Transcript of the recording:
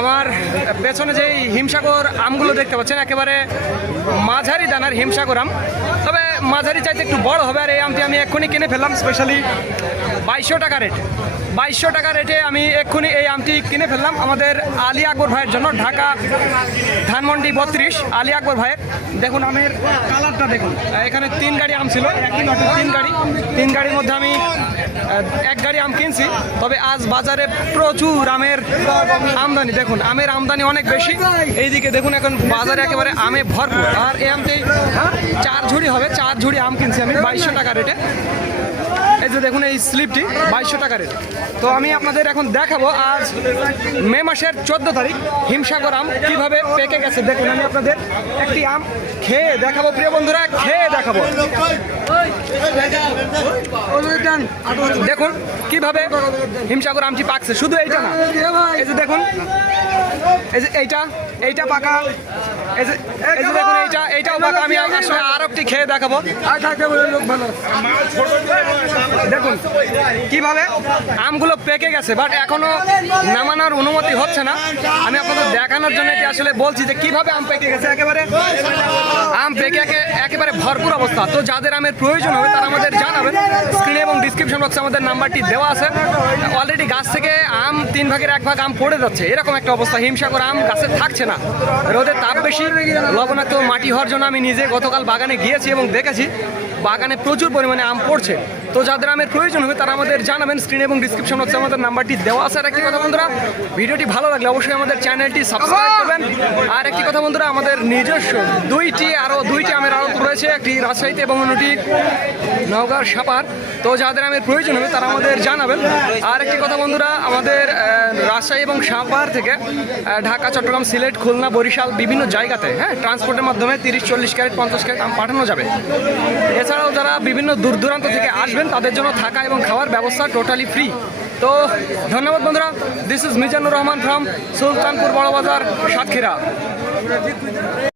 আমার পেছনে যেই হিমসাগর আমগুলো দেখতে পাচ্ছেন, একেবারে মাঝারি দানার হিমসাগর আম। তবে মাঝারি চাইতে একটু বড় হবে, আর এই আমটি আমি এক্ষুনি কিনে ফেললাম স্পেশালি বাইশশো টাকা রেট বাইশশো টাকা রেটে আমি এক্ষুনি এই আমটি কিনে ফেললাম। আমাদের আলী আকবর ভাইয়ের জন্য, ঢাকা ধানমন্ডি বত্রিশ। আলী আকবর ভাইয়ের, দেখুন আমের কালারটা দেখুন। এখানে তিন গাড়ি আম ছিল, একই তিন গাড়ি। তিন গাড়ির মধ্যে আমি এক গাড়ি আম কিনছি। তবে আজ বাজারে প্রচুর আমের আমদানি। দেখুন, আমের আমদানি অনেক বেশি। এইদিকে দেখুন এখন বাজারে একেবারে আমে ভরপুর। আর এই আমটি চার ঝুড়ি হবে, চার ঝুড়ি আম কিনছি আমি, বাইশশো টাকা রেটে। এই যে দেখুন, এই স্লিপটি বাইশশো টাকা রেট তো আমি আপনাদের এখন দেখাবো আজ মে মাসের চোদ্দ তারিখ, হিমসাগর আম কীভাবে পেকে গেছে। দেখুন, আমি আপনাদের একটি আম খেয়ে দেখাবো। প্রিয় বন্ধুরা, খেয়ে দেখাবো। দেখুন, কীভাবে হিমসাগর আমটি পাকছে। শুধু এইটা না। এই যে দেখুন, এই যে এইটা এইটা পাকা। এই এইটা, এইটাও পাকা। আমি আসলে আর একটি খেয়ে দেখাবো। দেখুন, কীভাবে? আমগুলো পেকে গেছে বাট এখনও নামানোর অনুমতি হচ্ছে না। আমি আপনাদের দেখানোর জন্য এটি আসলে বলছি যে কীভাবে আম পেকে গেছে একেবারে। আম পেকে একে- একেবারে ভরপুর অবস্থা। তো যাদের আমের প্রয়োজন হবে, তারা আমাদের জানাবেন। স্ক্রিনে এবং ডিসক্রিপশন বক্সে আমাদের নাম্বারটি দেওয়া আছে। অলরেডি গাছ থেকে আম, তিন ভাগের এক ভাগ আম পড়ে যাচ্ছে। এরকম একটা অবস্থা। হিমসাগর আম গাছে থাকছে না। রোদের তাপ বেশি। লবণাক্ত মাটি হওয়ার জন্য আমি নিজে গতকাল বাগানে গিয়েছি এবং দেখেছি। বাগানে প্রচুর পরিমাণে আম পড়ছে। তো যাদের আমের প্রয়োজন হবে, তারা আমাদের জানাবেন স্ক্রিন এবং ডিসক্রিপশন হচ্ছে আমাদের নাম্বারটি দেওয়া আছে। আর একটি কথা বন্ধুরা, ভিডিওটি ভালো লাগলে অবশ্যই আমাদের চ্যানেলটি সাবস্ক্রাইব করবেন। আর একটি কথা বন্ধুরা, আমাদের নিজস্ব দুইটি আরও দুইটি আমের আড়ত রয়েছে, একটি রাজশাহীতে এবং অন্যটি নওগাঁর সাপার। তো যাদের আমের প্রয়োজন হবে তারা আমাদের জানাবেন। আর একটি কথা বন্ধুরা, আমাদের রাজশাহী এবং সাপার থেকে ঢাকা, চট্টগ্রাম, সিলেট, খুলনা, বরিশাল বিভিন্ন জায়গাতে হ্যাঁ ট্রান্সপোর্টের মাধ্যমে তিরিশ, চল্লিশ ক্যারেট, পঞ্চাশ ক্যারেট আম পাঠানো যাবে। এছাড়াও যারা বিভিন্ন দূর দূরান্ত থেকে আসবেন, তাদের জন্য থাকা এবং খাওয়ার ব্যবস্থা টোটালি ফ্রি তো ধন্যবাদ বন্ধুরা this is Mizanur Rahman from Sultanpur Barabazar, Satkhira.